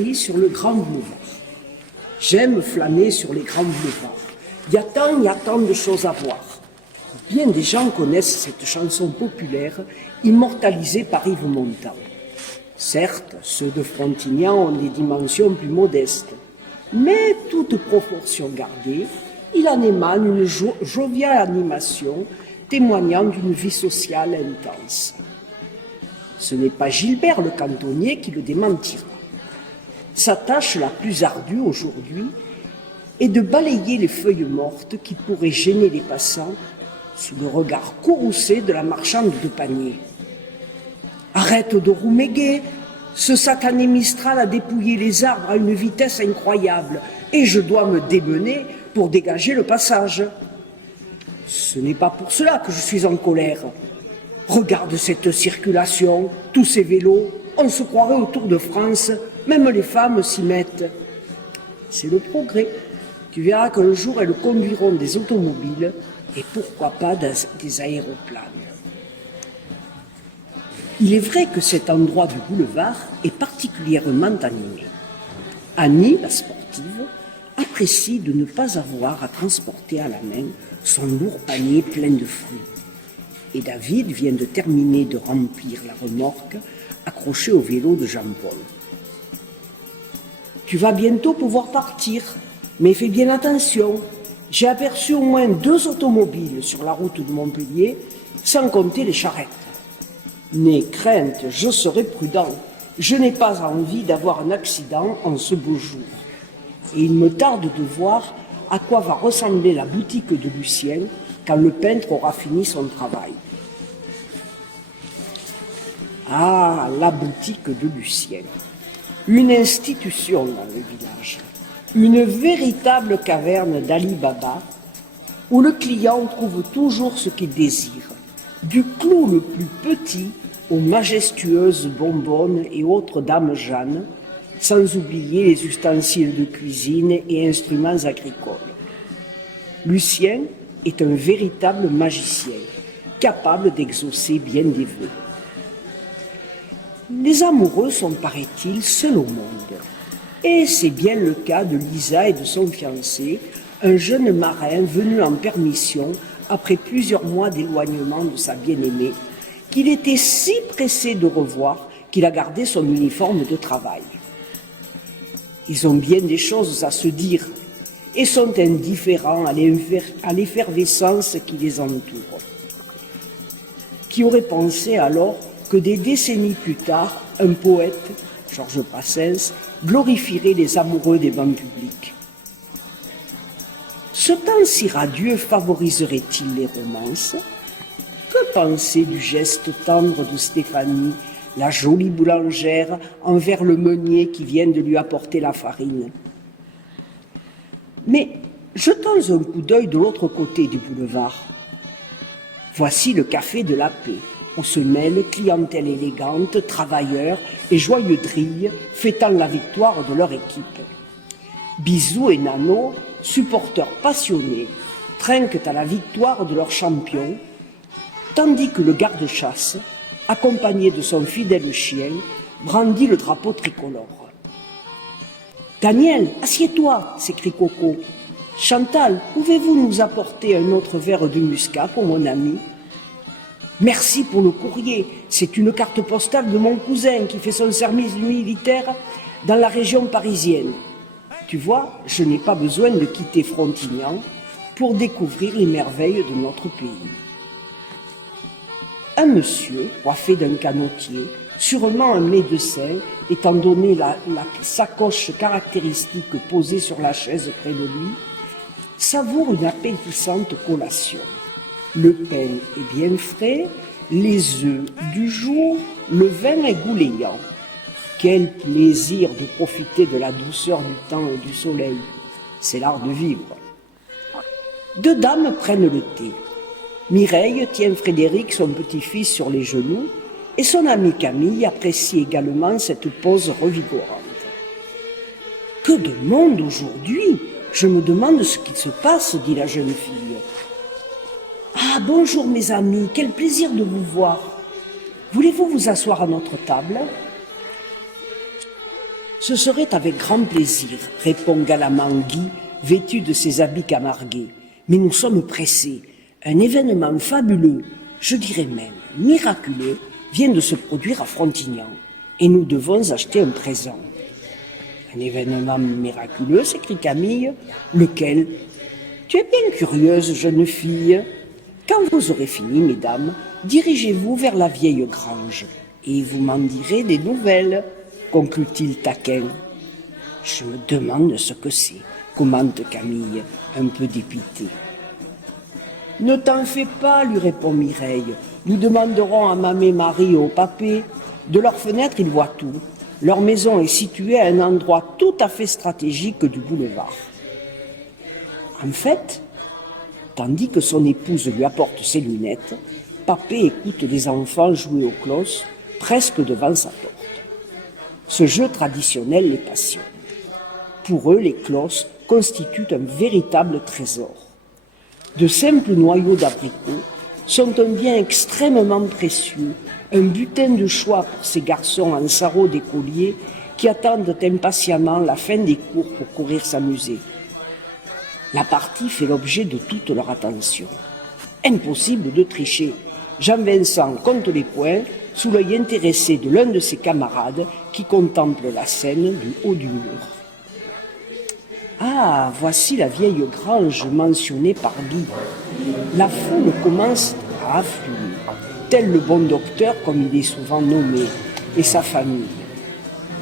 m'inscris sur le grand boulevard. J'aime flâner sur les grands boulevards. Il y a tant de choses à voir. Bien des gens connaissent cette chanson populaire immortalisée par Yves Montand. Certes, ceux de Frontignan ont des dimensions plus modestes, mais toute proportion gardée, il en émane une joviale animation témoignant d'une vie sociale intense. Ce n'est pas Gilbert le cantonnier qui le démentira. Sa tâche la plus ardue aujourd'hui est de balayer les feuilles mortes qui pourraient gêner les passants sous le regard courroucé de la marchande de paniers. Arrête de rouméguer, ce satané Mistral a dépouillé les arbres à une vitesse incroyable et je dois me démener pour dégager le passage. Ce n'est pas pour cela que je suis en colère. Regarde cette circulation, tous ces vélos, on se croirait au Tour de France, même les femmes s'y mettent. C'est le progrès. Tu verras qu'un jour elles conduiront des automobiles et pourquoi pas des aéroplanes. Il est vrai que cet endroit du boulevard est particulièrement animé. Annie, la sportive, apprécie de ne pas avoir à transporter à la main son lourd panier plein de fruits. Et David vient de terminer de remplir la remorque accrochée au vélo de Jean-Paul. Tu vas bientôt pouvoir partir, mais fais bien attention. J'ai aperçu au moins 2 automobiles sur la route de Montpellier, sans compter les charrettes. N'aie crainte, je serai prudent. Je n'ai pas envie d'avoir un accident en ce beau jour. Et il me tarde de voir à quoi va ressembler la boutique de Lucien quand le peintre aura fini son travail. Ah, la boutique de Lucien. Une institution dans le village. Une véritable caverne d'Ali Baba où le client trouve toujours ce qu'il désire. Du clou le plus petit aux majestueuses bonbonnes et autres dames Jeanne, sans oublier les ustensiles de cuisine et instruments agricoles. Lucien est un véritable magicien, capable d'exaucer bien des vœux. Les amoureux sont, paraît-il, seuls au monde. Et c'est bien le cas de Lisa et de son fiancé, un jeune marin venu en permission après plusieurs mois d'éloignement de sa bien-aimée, qu'il était si pressé de revoir qu'il a gardé son uniforme de travail. Ils ont bien des choses à se dire et sont indifférents à l'effervescence qui les entoure. Qui aurait pensé alors que des décennies plus tard, un poète, Georges Brassens, glorifierait les amoureux des bancs publics? Ce temps si radieux favoriserait-il les romances? Que penser du geste tendre de Stéphanie, la jolie boulangère, envers le meunier qui vient de lui apporter la farine? Mais jetons un coup d'œil de l'autre côté du boulevard. Voici le café de la Paix, où se mêlent clientèle élégante, travailleurs et joyeux drilles fêtant la victoire de leur équipe. Bisou et Nano, supporters passionnés, trinquent à la victoire de leur champion, tandis que le garde-chasse, accompagné de son fidèle chien, brandit le drapeau tricolore. « Daniel, assieds-toi » s'écrie Coco. « Chantal, pouvez-vous nous apporter un autre verre de muscat pour mon ami ?»« Merci pour le courrier, c'est une carte postale de mon cousin qui fait son service militaire dans la région parisienne. Tu vois, je n'ai pas besoin de quitter Frontignan pour découvrir les merveilles de notre pays. » Un monsieur, coiffé d'un canotier, sûrement un médecin, étant donné la sacoche caractéristique posée sur la chaise près de lui, savoure une appétissante collation. Le pain est bien frais, les œufs du jour, le vin est gouléant. Quel plaisir de profiter de la douceur du temps et du soleil. C'est l'art de vivre. 2 dames prennent le thé. Mireille tient Frédéric, son petit-fils, sur les genoux, et son amie Camille apprécie également cette pose revigorante. Que de monde aujourd'hui! Je me demande ce qui se passe, dit la jeune fille. Ah, bonjour mes amis, quel plaisir de vous voir. Voulez-vous vous asseoir à notre table? Ce serait avec grand plaisir, répond galamment Guy, vêtu de ses habits camarguais. Mais nous sommes pressés. Un événement fabuleux, je dirais même miraculeux, vient de se produire à Frontignan. Et nous devons acheter un présent. Un événement miraculeux, s'écrie Camille. Lequel? Tu es bien curieuse, jeune fille. Quand vous aurez fini, mesdames, dirigez-vous vers la vieille grange, et vous m'en direz des nouvelles, conclut-il taquin. Je me demande ce que c'est, commente Camille, un peu dépitée. Ne t'en fais pas, lui répond Mireille. Nous demanderons à Mamé Marie et au papé. De leur fenêtre, ils voient tout. Leur maison est située à un endroit tout à fait stratégique du boulevard. En fait, tandis que son épouse lui apporte ses lunettes, Papé écoute les enfants jouer aux closses presque devant sa porte. Ce jeu traditionnel les passionne. Pour eux, les closses constituent un véritable trésor. De simples noyaux d'abricots sont un bien extrêmement précieux, un butin de choix pour ces garçons en sarrau d'écoliers qui attendent impatiemment la fin des cours pour courir s'amuser. La partie fait l'objet de toute leur attention. Impossible de tricher. Jean-Vincent compte les points sous l'œil intéressé de l'un de ses camarades qui contemple la scène du haut du mur. Ah, voici la vieille grange mentionnée par Guy. La foule commence à affluer, tel le bon docteur comme il est souvent nommé, et sa famille.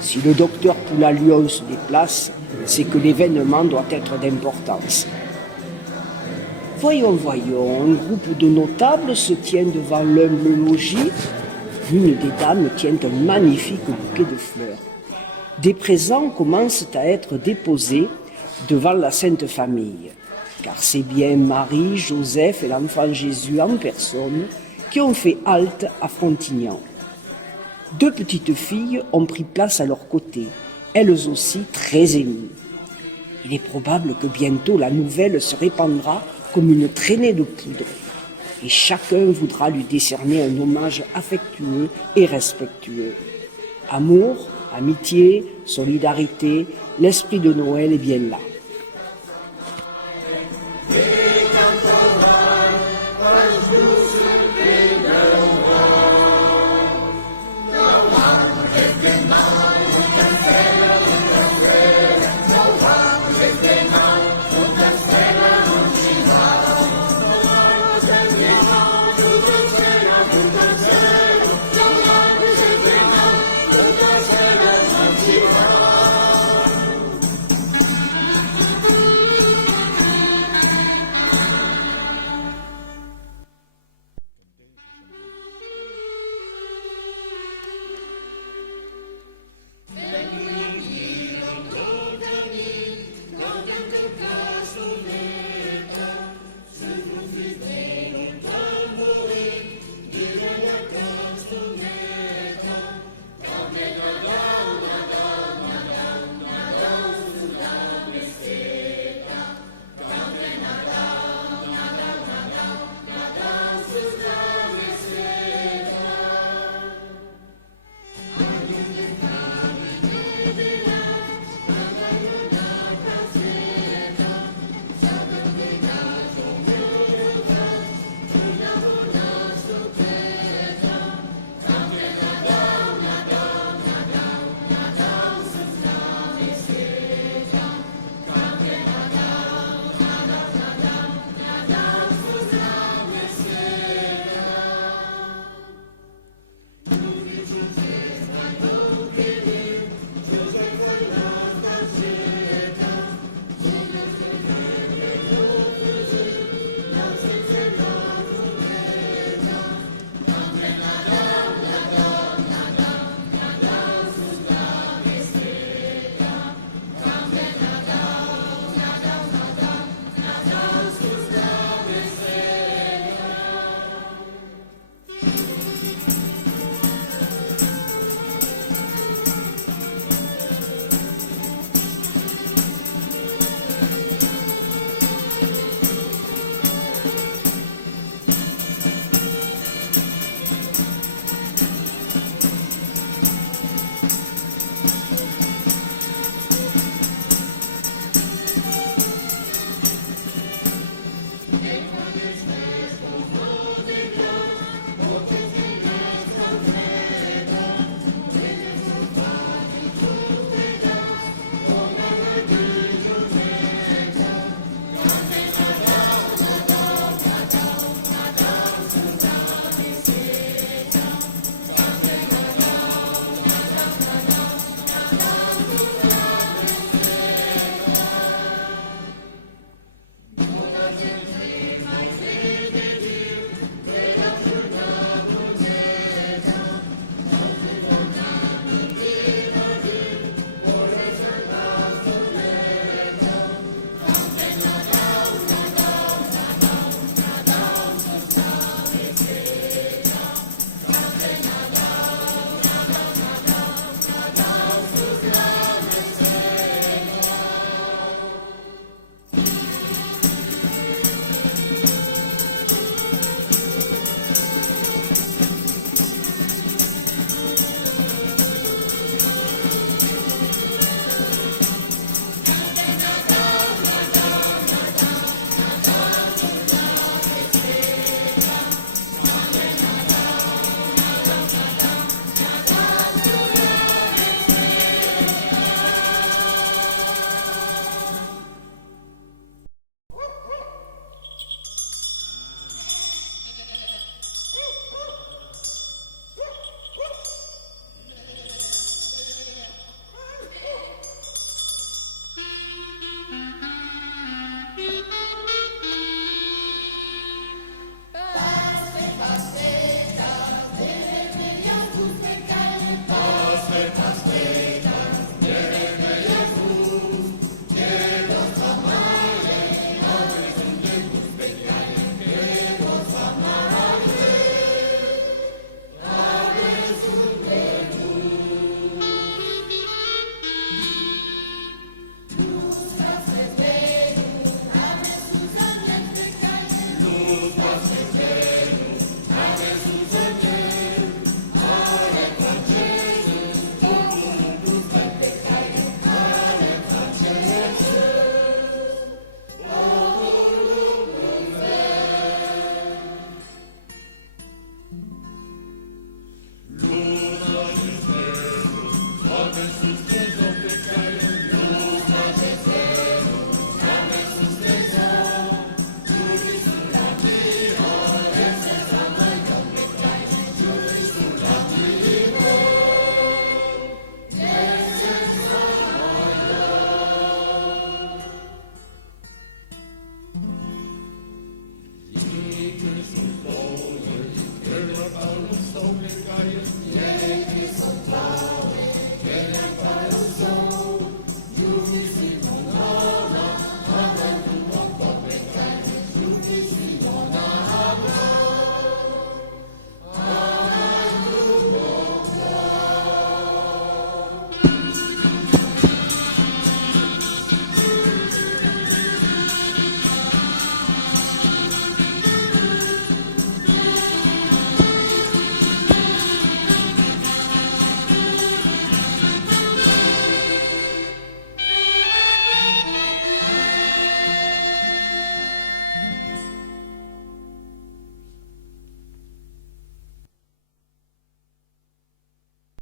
Si le docteur Poulalion se déplace, c'est que l'événement doit être d'importance. Voyons, un groupe de notables se tient devant l'humble logis. L'une des dames tient un magnifique bouquet de fleurs. Des présents commencent à être déposés devant la Sainte Famille, car c'est bien Marie, Joseph et l'enfant Jésus en personne qui ont fait halte à Frontignan. 2 petites filles ont pris place à leur côté, elles aussi très émues. Il est probable que bientôt la nouvelle se répandra comme une traînée de poudre, et chacun voudra lui décerner un hommage affectueux et respectueux. Amour, amitié, solidarité, l'esprit de Noël est bien là.